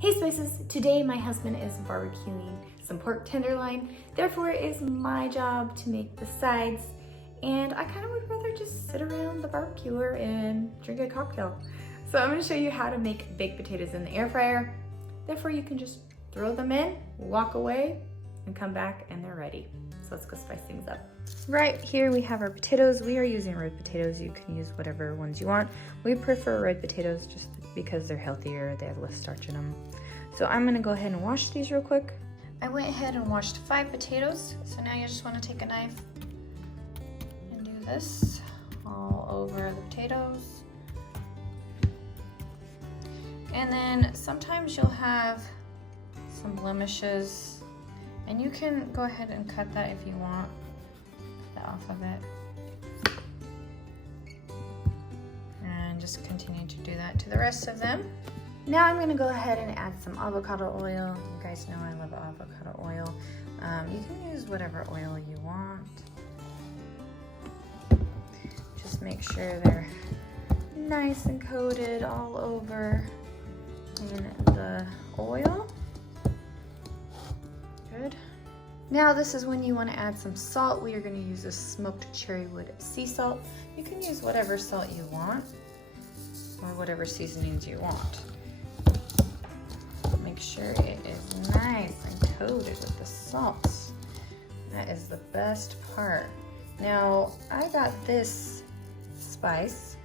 Hey Spices, today my husband is barbecuing some pork tenderloin, therefore it is my job to make the sides, and I kind of would rather just sit around the barbecuer and drink a cocktail. So I'm going to show you how to make baked potatoes in the air fryer, therefore you can just throw them in, walk away, and come back and they're ready. So let's go spice things up. Right here we have our potatoes. We are using red potatoes. You can use whatever ones you want. We prefer red potatoes just because they're healthier, they have less starch in them. So I'm gonna go ahead and wash these real quick. I went ahead and washed 5 potatoes. So now you just wanna take a knife and do this all over the potatoes. And then sometimes you'll have some blemishes, and you can go ahead and cut that if you want, cut that off of it. And just continue to do that to the rest of them. Now I'm gonna go ahead and add some avocado oil. You guys know I love avocado oil. You can use whatever oil you want. Just make sure they're nice and coated all over in the oil. Good. Now this is when you want to add some salt. We are going to use a smoked cherrywood sea salt. You can use whatever salt you want or whatever seasonings you want. Make sure it is nice and coated with the salt. That is the best part. Now I got this spice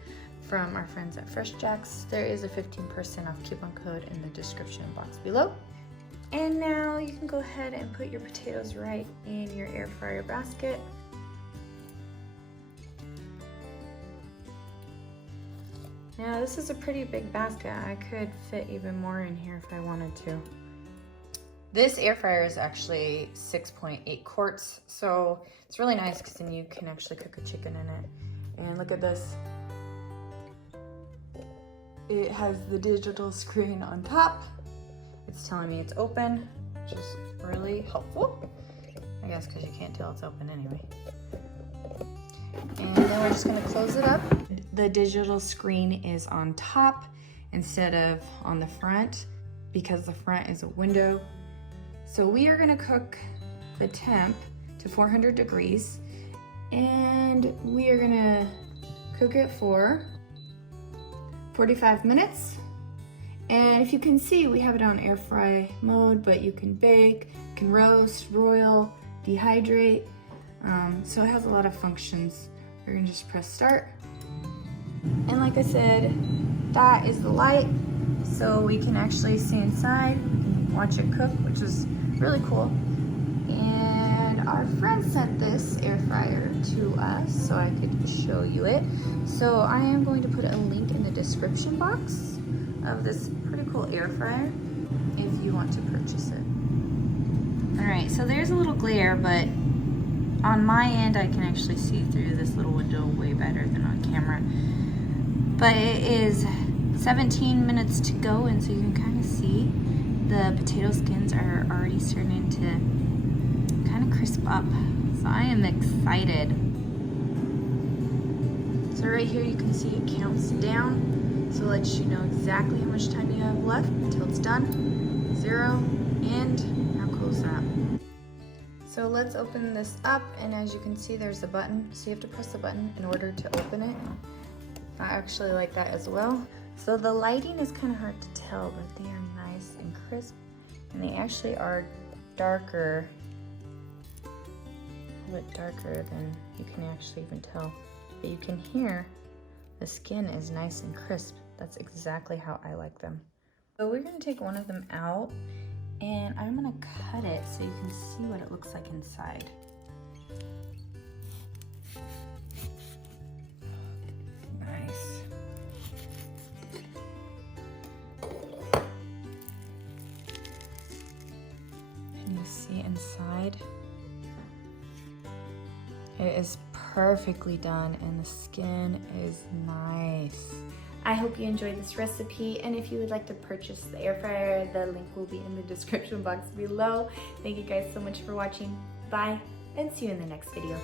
from our friends at FreshJax. There is a 15% off coupon code in the description box below. And now you can go ahead and put your potatoes right in your air fryer basket. Now this is a pretty big basket. I could fit even more in here if I wanted to. This air fryer is actually 6.8 quarts, so it's really nice because then you can actually cook a chicken in it. And look at this. It has the digital screen on top. It's telling me it's open, which is really helpful. I guess because you can't tell it's open anyway. And then we're just gonna close it up. The digital screen is on top instead of on the front because the front is a window. So we are gonna cook the temp to 400 degrees and we are gonna cook it for 45 minutes. And if you can see, we have it on air fry mode, but you can bake, you can roast, broil, dehydrate. So it has a lot of functions. We're gonna just press start. And like I said, that is the light. So we can actually see inside, we can watch it cook, which is really cool. And our friend sent this air fryer to us so I could show you it. So I am going to put a link in the description box of this pretty cool air fryer if you want to purchase it. All right, so there's a little glare, but on my end I can actually see through this little window way better than on camera. But it is 17 minutes to go, and so you can kind of see the potato skins are already starting to kind of crisp up. So I am excited. So right here you can see it counts down. So it lets you know exactly how much time you have left until it's done. 0, and now close that. So let's open this up, and as you can see there's a button. So you have to press the button in order to open it. I actually like that as well. So the lighting is kind of hard to tell, but they are nice and crisp, and they actually are darker, a bit darker than you can actually even tell. But you can hear the skin is nice and crisp. That's exactly how I like them. So we're gonna take one of them out, and I'm gonna cut it so you can see what it looks like inside. Nice. And you see inside, it is perfectly done and the skin is nice. I hope you enjoyed this recipe, and if you would like to purchase the air fryer, the link will be in the description box below. Thank you guys so much for watching. Bye, and see you in the next video.